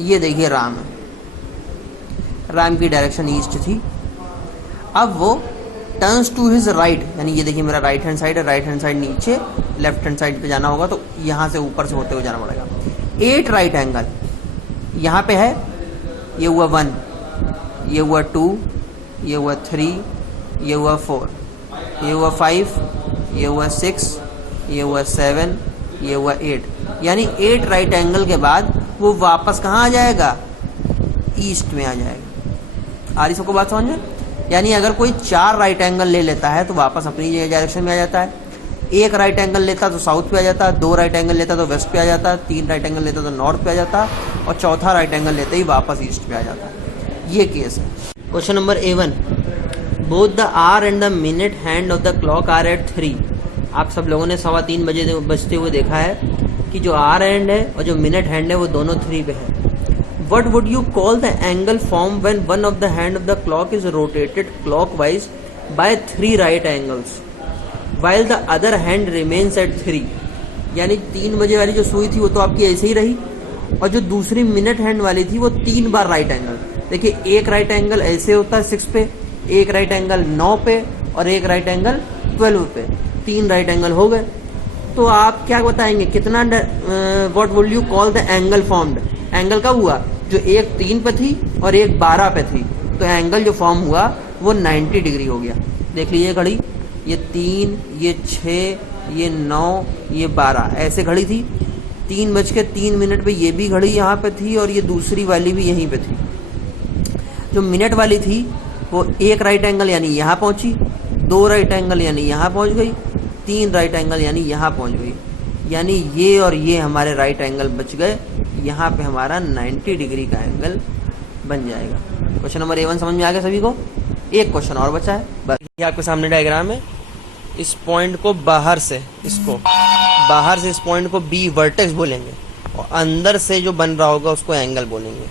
ये देखिए राम है, राम की डायरेक्शन ईस्ट थी। अब वो टर्न्स टू हिज राइट, यानी ये देखिए मेरा राइट हैंड साइड है, राइट हैंड साइड नीचे, लेफ्ट हैंड साइड पे जाना होगा तो यहाँ से ऊपर से होते हुए जाना पड़ेगा। 8 राइट एंगल यहाँ पे है, ये हुआ 1, ये हुआ 2, ये हुआ 3, ये हुआ 4, ये हुआ 5, ये हुआ 6, ये हुआ 7, ये हुआ 8, यानी 8 राइट एंगल के बाद वो वापस कहाँ आ जाएगा, ईस्ट में आ जाएगा। आ रही सबको बात समझ में? यानी अगर कोई 4 राइट एंगल ले लेता है तो वापस अपनी डायरेक्शन में आ जाता है, 1 राइट एंगल लेता तो साउथ पे आ जाता, 2 राइट एंगल लेता तो वेस्ट पे आ जाता, 3 राइट एंगल लेता तो नॉर्थ पे आ जाता, और चौथा राइट एंगल लेते ही वापस ईस्ट पे आ जाता। ये केस है। Question number A1, both the hour and the minute hand of the clock are at 3। आप सब लोगों ने 3:15 बजे बजते हुए देखा है कि जो आर एंड है और जो मिनट हैंड है वो दोनों 3 पे है। What would you call the angle formed when one of the hand of the clock is rotated clockwise by 3 right angles, while the other hand remains at 3? यानी 3 बजे वाली जो सुई थी वो तो आपकी ऐसे ही रही, और जो दूसरी मिनट हैंड वाली थी वो 3 बार राइट एंगल। देखिए, एक राइट एंगल ऐसे होता है 6 पे, एक राइट एंगल 9 पे, और एक राइट एंगल 12 पे। 3 राइट एंगल हो गए। तो आप क्या बताएंगे, कितना what would you call the angle formed? Angle कब हुआ? जो एक 3 पे थी और एक 12 पे थी, तो एंगल जो फॉर्म हुआ वो 90 डिग्री हो गया। देख लीजिए घड़ी, ये 3, ये 6, ये 9, ये 12 ऐसे घड़ी थी। 3:03 पे ये भी घड़ी यहाँ पे थी और ये दूसरी वाली भी यहीं पे थी। जो मिनट वाली थी वो 1 राइट एंगल यानी यहाँ पहुँची, 2 राइट एंगल यानी यहाँ पहुँच गई, 3 राइट एंगल यानी यहाँ पहुँच गई। यानी ये और ये हमारे राइट एंगल बच गए। यहाँ पे हमारा 90 डिग्री का एंगल बन जाएगा। क्वेश्चन नंबर A1 समझ में आ गया सभी को? एक क्वेश्चन और बचा है। ये आपके सामने डायग्राम है। इस पॉइंट को बाहर से, इसको बाहर से इस पॉइंट को B वर्टेक्स बोलेंगे, और अंदर से जो बन रहा होगा उसको एंगल बोलेंगे।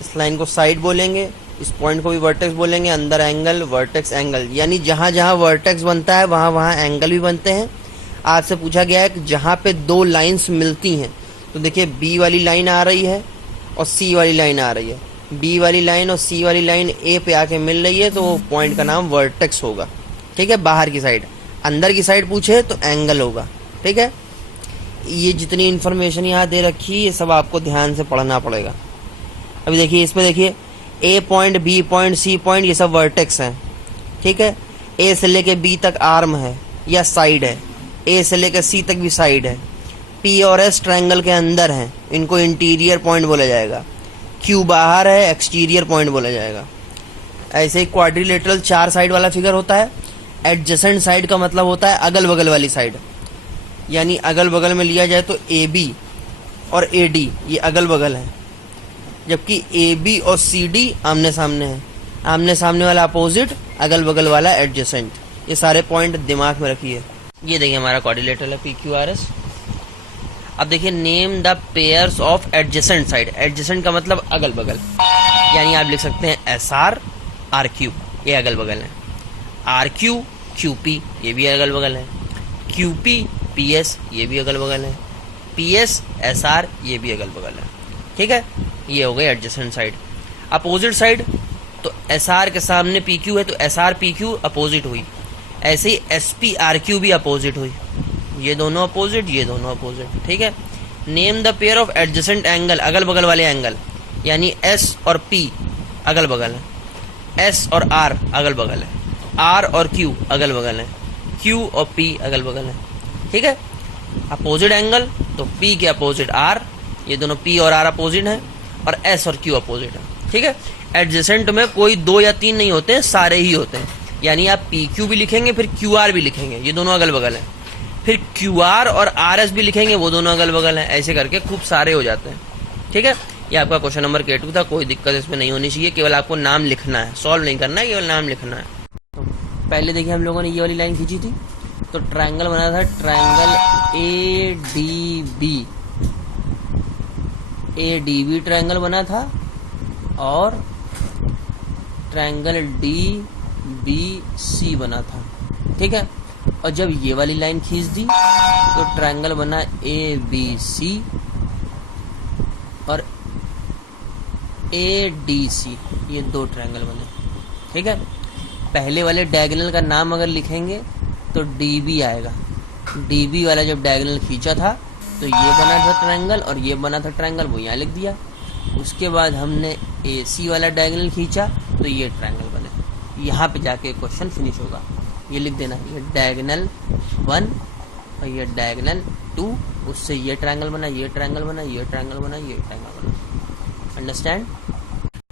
इस लाइन को साइड बोलेंगे, इस पॉइंट को भी वर्टेक्स बोलेंगे, अंदर एंगल, वर्टेक्स एंगल। यानी जहाँ जहाँ वर्टेक्स बनता है वहाँ वहाँ एंगल भी बनते हैं। आपसे पूछा गया है कि जहाँ पे 2 लाइंस मिलती हैं, तो देखिए B वाली लाइन आ रही है और C वाली लाइन आ रही है। B वाली लाइन और C वाली लाइन A पे आके मिल रही है, तो वो पॉइंट का नाम वर्टेक्स होगा। ठीक है, बाहर की साइड। अंदर की साइड पूछे तो एंगल होगा। ठीक है, ये जितनी इन्फॉर्मेशन यहाँ दे रखी है ये सब आपको ध्यान से पढ़ना पड़ेगा। अभी देखिए, इसमें देखिए A point, B point, C point, ये सब वर्टेक्स हैं। ठीक है, A से लेके B तक आर्म है या साइड है, A से लेकर C तक भी साइड है। P और S ट्रायंगल के अंदर हैं, इनको इंटीरियर पॉइंट बोला जाएगा। Q बाहर है, एक्सटीरियर पॉइंट बोला जाएगा। ऐसे ही क्वाड्रिलेटरल 4 साइड वाला फिगर होता है। एडजेसेंट साइड का मतलब होता है अगल बगल वाली साइड, यानी अगल बगल में लिया जाए तो AB और AD ये अगल बगल है, जबकि AB और CD आमने सामने है। आमने सामने वाला अपोजिट, अगल बगल वाला एडजेसेंट। ये सारे पॉइंट दिमाग में रखिए। ये देखिए हमारा क्वाड्रिलेटरल है PQRS। अब देखिए, name the pairs of adjacent side. Adjacent का मतलब अगल बगल, यानी आप लिख सकते हैं SR RQ, ये अगल बगल है। RQ QP, ये भी अगल बगल है। QP PS, ये भी अगल बगल है। PS SR, ये भी अगल बगल है। ठीक है, ये हो गई एडजेसेंट साइड। अपोजिट साइड, तो SR के सामने PQ है तो SR PQ अपोजिट हुई। ऐसे ही SP RQ भी अपोजिट हुई। ये दोनों अपोजिट, ये दोनों अपोजिट। ठीक है, name the pair of adjacent angle, अगल बगल वाले एंगल, यानी S और P अगल बगल है, S और R अगल बगल है, R और Q अगल बगल है, Q और P अगल बगल है। ठीक है, अपोजिट एंगल तो P के अपोजिट R, ये दोनों P और R अपोजिट हैं, और S और Q अपोजिट है। ठीक है, एडजेसेंट में कोई 2 या 3 नहीं होते हैं, सारे ही होते हैं। यानी आप PQ भी लिखेंगे, फिर QR भी लिखेंगे, ये दोनों अगल बगल हैं। फिर QR और RS भी लिखेंगे, वो दोनों अगल बगल हैं। ऐसे करके खूब सारे हो जाते हैं। ठीक है, ये आपका क्वेश्चन नंबर K2 था। कोई दिक्कत इसमें नहीं होनी चाहिए, केवल आपको नाम लिखना है, सॉल्व नहीं करना है, केवल नाम लिखना है। तो पहले देखिए हम लोगों ने ये वाली लाइन खींची थी, तो ट्रायंगल बना था, ट्रायंगल ADB ट्रायंगल बना था, और ट्रायंगल DBC बना था। ठीक है, और जब ये वाली लाइन खींच दी तो ट्रायंगल बना ABC और ADC, ये दो ट्रायंगल बने। ठीक है, पहले वाले डायगोनल का नाम अगर लिखेंगे तो DB आएगा। DB वाला जब डायगोनल खींचा था तो ये बना था ट्रायंगल और ये बना था ट्रायंगल, वो यहाँ लिख दिया। उसके बाद हमने AC वाला डायगोनल खींचा तो ये ट्रायंगल बने। यहाँ पे जाके क्वेश्चन फिनिश होगा। ये लिख देना, ये डायगोनल 1 और ये डायगोनल 2, उससे ये ट्रायंगल बना, ये ट्रायंगल बना, ये ट्रायंगल बना, ये ट्रायंगल बना। अंडरस्टैंड?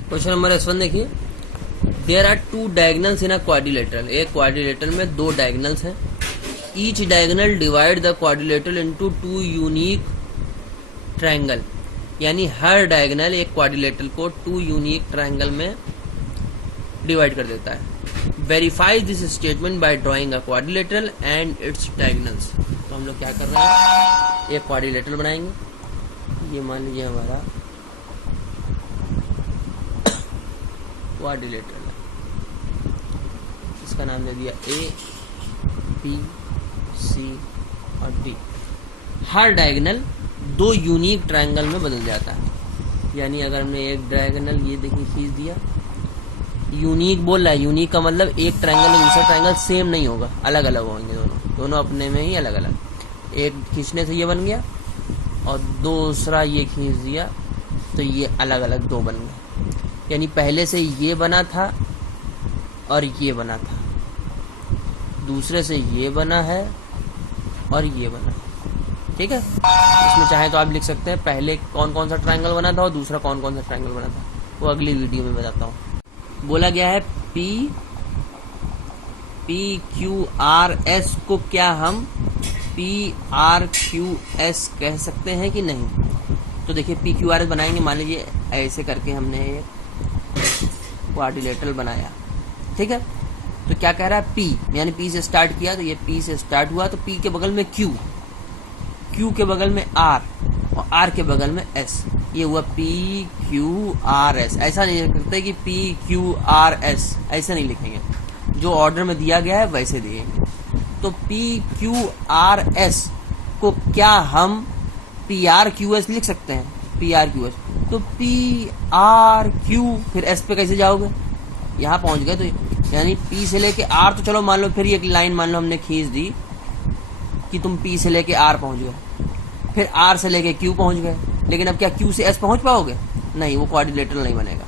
क्वेश्चन नंबर S1 देखिए, there are 2 diagonals in a quadrilateral. एक क्वाड्रिलेटरल में 2 डायगोनल्स हैं। Each diagonal divide the quadrilateral into 2 unique triangle, यानी हर डायगोनल एक क्वाड्रिलेटरल को 2 यूनिक ट्रायंगल में डिवाइड कर देता है। Verify this statement by drawing a quadrilateral and it's diagonals. तो हम लोग क्या कर रहे हैं, एक क्वाड्रिलेटरल बनाएंगे। ये मान लीजिए हमारा क्वाड्रिलेटरल है, इसका नाम दे दिया A, B, C और D। हर डायगोनल 2 यूनिक ट्रायंगल में बदल जाता है। यानी अगर हमने एक डायगोनल ये देखिए खींच दिया, यूनिक बोल रहा है। यूनिक का मतलब एक ट्रायंगल और दूसरा ट्रायंगल सेम नहीं होगा, अलग अलग होंगे दोनों अपने में ही अलग अलग। एक खींचने से ये बन गया और दूसरा ये खींच दिया तो ये अलग अलग 2 बन गए। यानी पहले से ये बना था और ये बना था, दूसरे से ये बना है और ये बना है। ठीक है, इसमें चाहे तो आप लिख सकते हैं पहले कौन कौन सा ट्रायंगल बना था और दूसरा कौन कौन सा ट्रायंगल बना था, वो अगली वीडियो में बताता हूँ। बोला गया है PQRS को क्या हम PRQS कह सकते हैं कि नहीं? तो देखिए PQRS बनाएंगे, मान लीजिए ऐसे करके हमने एक क्वाड्रिलेटरल बनाया। ठीक है, तो क्या कह रहा है P, यानी P से स्टार्ट किया तो ये P से स्टार्ट हुआ, तो P के बगल में Q, Q के बगल में R और R के बगल में S। ये हुआ PQRS। ऐसा नहीं लिख सकते कि PQRS, ऐसे नहीं लिखेंगे, जो ऑर्डर में दिया गया है वैसे दिएंगे। तो PQRS को क्या हम PRQS लिख सकते हैं? PRQS, तो PRQ, फिर S पे कैसे जाओगे? यहाँ पहुंच गए तो यानी P से लेके R, तो चलो मान लो फिर एक लाइन मान लो हमने खींच दी कि तुम P से लेके R पहुंच गए, फिर R से लेके Q पहुंच गए, लेकिन अब क्या Q से S पहुंच पाओगे? नहीं, वो क्वाड्रिलेटरल नहीं बनेगा।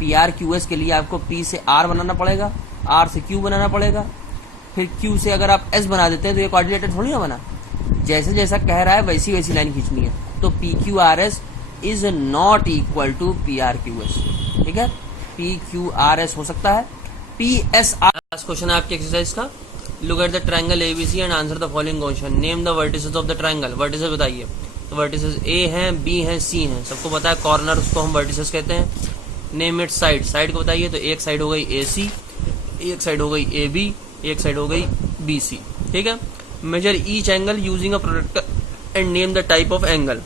PRQS के लिए आपको P से R बनाना पड़ेगा, R से Q बनाना पड़ेगा, फिर Q से अगर आप S बना देते हैं तो ये क्वाड्रिलेटर थोड़ी ना बना। जैसे जैसा कह रहा है वैसी वैसी लाइन खींचनी है। तो PQRS is not equal to PRQS। ठीक है, PQRS हो सकता है PSR। लास्ट क्वेश्चन है आपके एक्सरसाइज का। Look at the triangle ABC and answer the following question. Name the vertices of the triangle. Vertices बताइए। तो वर्टिसेस A हैं, B हैं, C हैं, सबको पता है। कॉर्नर उसको हम वर्टिसेस कहते हैं। Name it side. साइड को बताइए। तो एक साइड हो गई AC, एक साइड हो गई AB, एक साइड हो गई BC। ठीक है, measure each angle using a protractor and name the type of angle.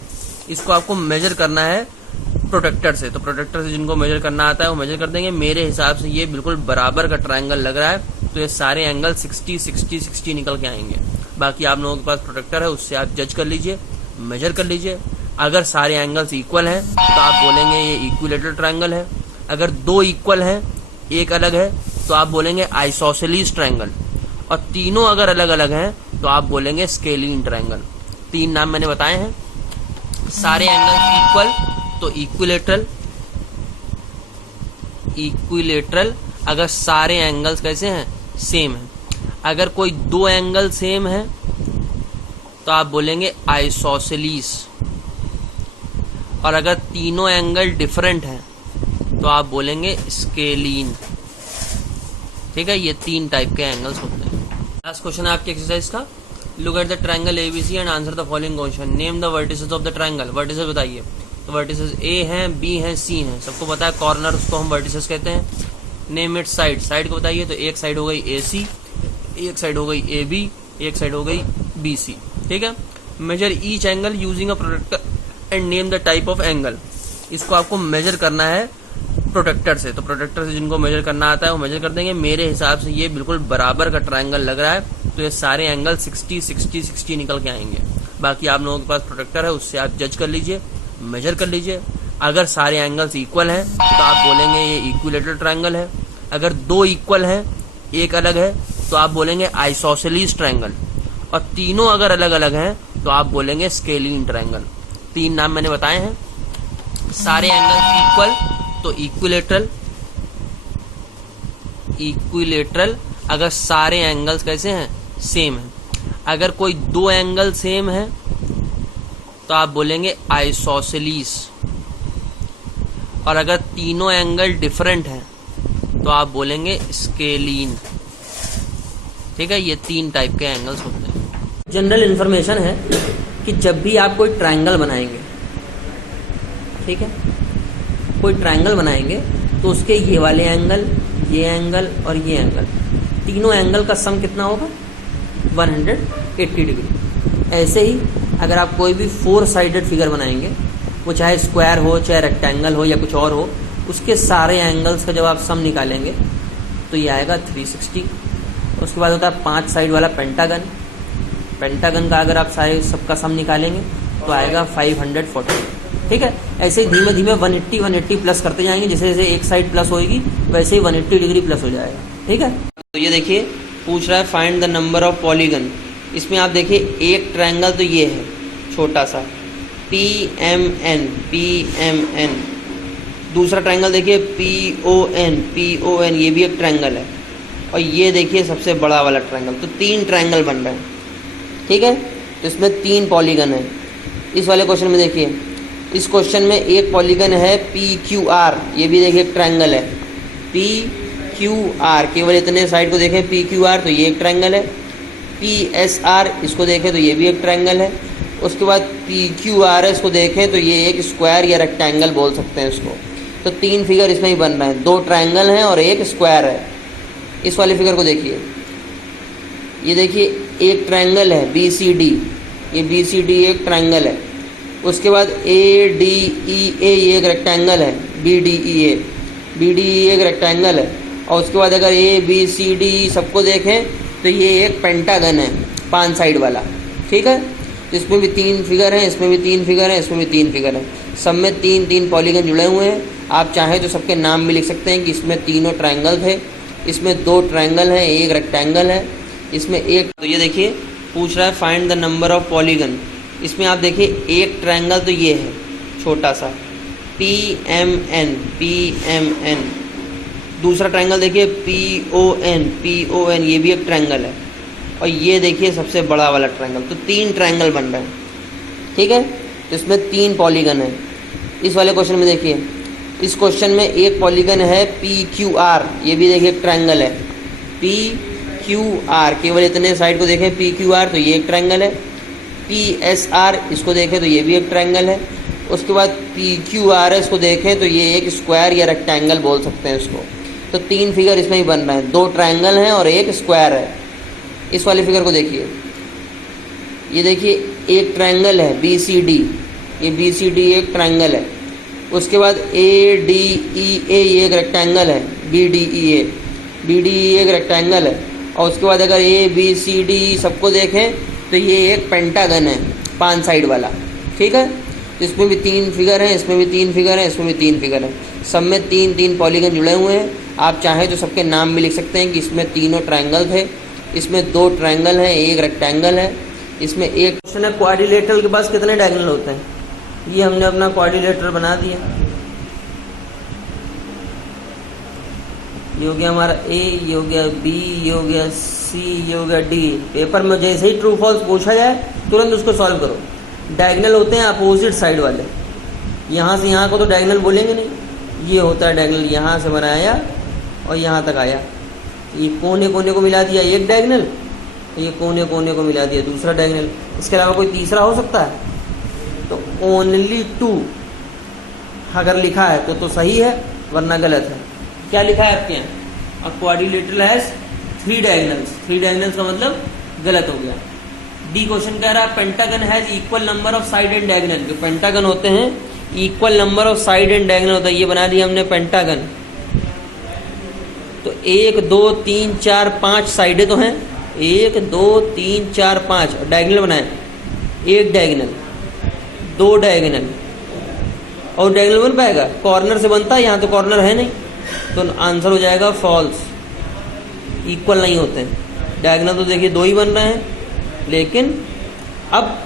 इसको आपको मेजर करना है प्रोटेक्टर से। तो प्रोटेक्टर से जिनको मेजर करना आता है वो मेजर कर देंगे। मेरे हिसाब से ये बिल्कुल बराबर का ट्रायंगल लग रहा है, तो ये सारे एंगल 60 60 60 निकल के आएंगे। बाकी आप लोगों के पास प्रोटेक्टर है, उससे आप जज कर लीजिए, मेजर कर लीजिए। अगर सारे एंगल्स इक्वल हैं तो आप बोलेंगे ये इक्विलेटरल ट्रायंगल है। अगर 2 इक्वल हैं, एक अलग है, तो आप बोलेंगे आइसोसेलेस ट्रायंगल। और तीनों अगर अलग अलग हैं तो आप बोलेंगे स्केलीन ट्रायंगल। 3 नाम मैंने बताए हैं। सारे एंगल्स इक्वल तो इक्विलेटरल, इक्विलेटरल। अगर सारे एंगल्स कैसे हैं? सेम है। अगर कोई 2 एंगल सेम है तो आप बोलेंगे आइसोसेलेस। और अगर तीनों एंगल डिफरेंट हैं तो आप बोलेंगे स्केलीन। ठीक है, ये 3 टाइप के एंगल्स होते हैं। लास्ट क्वेश्चन है आपके एक्सरसाइज का। Look at the triangle ABC and answer the following question. Name the vertices of the triangle. Vertices बताइए। तो वर्टिसेस A हैं, B हैं, C हैं, सबको पता है। कॉर्नर उसको हम वर्टिसेस कहते हैं। Name it side. साइड को बताइए। तो एक साइड हो गई AC, एक साइड हो गई AB, एक साइड हो गई BC। ठीक है, measure each angle using a protractor and name the type of angle. इसको आपको मेजर करना है प्रोटेक्टर से। तो प्रोटेक्टर से जिनको मेजर करना आता है वो मेजर कर देंगे। मेरे हिसाब से ये बिल्कुल बराबर का ट्रायंगल लग रहा है, तो ये सारे एंगल 60 60 60 निकल के आएंगे। बाकी आप लोगों के पास प्रोटेक्टर है, उससे आप जज कर लीजिए, मेजर कर लीजिए। अगर सारे एंगल्स इक्वल हैं तो आप बोलेंगे ये इक्विलेटरल ट्रायंगल है। अगर दो इक्वल हैं एक अलग है तो आप बोलेंगे आइसोसेलीस ट्रायंगल। और तीनों अगर अलग अलग हैं तो आप बोलेंगे स्केलीन ट्रायंगल। 3 नाम मैंने बताए हैं। सारे एंगल्स इक्वल तो इक्विलेटरल, इक्विलेटरल अगर सारे एंगल्स कैसे हैं, सेम है। अगर कोई दो एंगल सेम है तो आप बोलेंगे आइसोसेलीस। और अगर तीनों एंगल डिफरेंट हैं तो आप बोलेंगे स्केलीन। ठीक है, ये 3 टाइप के एंगल्स होते हैं। जनरल इंफॉर्मेशन है कि जब भी आप कोई ट्रायंगल बनाएंगे, ठीक है, कोई ट्रायंगल बनाएंगे तो उसके ये वाले एंगल, ये एंगल और ये एंगल, तीनों एंगल का सम कितना होगा, 180 डिग्री। ऐसे ही अगर आप कोई भी 4 साइडेड फिगर बनाएंगे, वो चाहे स्क्वायर हो, चाहे रेक्टेंगल हो या कुछ और हो, उसके सारे एंगल्स का जब आप सम निकालेंगे तो ये आएगा 360। उसके बाद होता है 5 साइड वाला पेंटागन। पेंटागन का अगर आप सारे सबका सम निकालेंगे तो आएगा 540। ठीक है, ऐसे ही धीमे धीमे 180 प्लस करते जाएंगे। जैसे जैसे एक साइड प्लस होगी वैसे ही 180 डिग्री प्लस हो जाएगा। ठीक है, तो ये देखिए पूछ रहा है find the number of polygon. इसमें आप देखिए एक ट्रायंगल तो ये है छोटा सा PMN। दूसरा ट्रायंगल देखिए PON, ये भी एक ट्रायंगल है। और ये देखिए सबसे बड़ा वाला ट्रायंगल। तो 3 ट्रायंगल बन रहे हैं। ठीक है, तो इसमें 3 पॉलीगन है। इस वाले क्वेश्चन में देखिए, इस क्वेश्चन में एक पॉलीगन है PQR, ये भी देखिए एक ट्रायंगल है PQR। केवल इतने साइड को देखें PQR, तो ये एक ट्रायंगल है। PSR इसको देखें तो ये भी एक ट्रायंगल है। उसके बाद PQRS को देखें तो ये एक स्क्वायर या रेक्टेंगल बोल सकते हैं इसको। तो 3 फिगर इसमें ही बन रहे हैं, 2 ट्रायंगल हैं और एक स्क्वायर है। इस वाले फिगर को देखिए, ये देखिए एक ट्रायंगल है BCD, ये BCD एक ट्रायंगल है। उसके बाद ADEA ये एक रेक्टेंगल है, BDEA एक रेक्टेंगल है। और उसके बाद अगर ABCD सबको देखें तो ये एक पेंटागन है 5 साइड वाला। ठीक है, इसमें भी 3 फिगर हैं, इसमें भी 3 फिगर हैं, इसमें भी 3 फिगर हैं। सब में 3 पॉलीगन जुड़े हुए हैं। आप चाहें तो सबके नाम भी लिख सकते हैं कि इसमें तीनों ट्रायंगल थे, इसमें 2 ट्रायंगल हैं, एक रेक्टेंगल है, इसमें एक। तो ये देखिए पूछ रहा है find the number of polygon. इसमें आप देखिए एक ट्रायंगल तो ये है छोटा सा PMN। दूसरा ट्रायंगल देखिए PON, ये भी एक ट्रायंगल है। और ये देखिए सबसे बड़ा वाला ट्रायंगल। तो 3 ट्रायंगल बन रहे हैं। ठीक है, तो इसमें 3 पॉलीगन है। इस वाले क्वेश्चन में देखिए, इस क्वेश्चन में एक पॉलीगन है PQR, ये भी देखिए एक ट्रायंगल है PQR। केवल इतने साइड को देखें PQR, तो ये एक ट्रायंगल है। PSR इसको देखें तो ये भी एक ट्रायंगल है। उसके बाद PQRS को देखें तो ये एक स्क्वायर या रेक्टेंगल बोल सकते हैं इसको। तो 3 फिगर इसमें ही बन रहे हैं, 2 ट्रायंगल हैं और एक स्क्वायर है। इस वाले फिगर को देखिए, ये देखिए एक ट्रायंगल है BCD, ये BCD एक ट्रायंगल है। उसके बाद ADEA ये एक रेक्टेंगल है, BDEA एक रेक्टेंगल है। और उसके बाद अगर ABCD सबको देखें तो ये एक पेंटागन है 5 साइड वाला। ठीक है, तो इसमें भी 3 फिगर हैं, इसमें भी 3 फिगर हैं, इसमें भी 3 फिगर हैं। सब में 3 पॉलीगन जुड़े हुए हैं। आप चाहें तो सबके नाम भी लिख सकते हैं कि इसमें तीनों ट्रायंगल थे, इसमें 2 ट्रायंगल हैं, एक रेक्टेंगल है, इसमें एक। क्वेश्चन है क्वाड्रिलेटरल के पास कितने डायगोनल होते हैं। ये हमने अपना क्वाड्रिलेटरल बना दिया। ये हो गया हमारा A, ये हो गया B, ये हो गया C, ये हो गया D। पेपर में जैसे ही ट्रू फॉल्स पूछा जाए तुरंत उसको सॉल्व करो। डायगोनल होते हैं अपोजिट साइड वाले। यहाँ से यहाँ को तो डायगोनल बोलेंगे नहीं। ये होता है डायगोनल, यहाँ से बनाया और यहाँ तक आया। ये कोने कोने को मिला दिया एक डायगोनल, ये कोने कोने को मिला दिया दूसरा डायगोनल। इसके अलावा कोई तीसरा हो सकता है? तो ओनली 2 अगर लिखा है तो सही है, वरना गलत है। क्या लिखा है आपके यहाँ? और क्वाड्रिलेटरल हैज 3 डायगोनल्स। 3 डायगोनल्स का मतलब गलत हो गया। डी क्वेश्चन कह रहा है pentagon has equal number of side and diagonal. जो पेंटागन होते हैं equal number of side and diagonal होता है। ये बना दिया हमने पेंटागन। तो 1 2 3 4 5 साइडें तो हैं, 1 2 3 4 5। डायगोनल बनाए, एक डायगोनल, 2 डायगोनल और डायगोनल बन पाएगा? कॉर्नर से बनता है, यहाँ तो कॉर्नर है नहीं, तो आंसर हो जाएगा फॉल्स, इक्वल नहीं होते हैं। डायगोनल तो देखिए 2 ही बन रहे हैं, लेकिन अब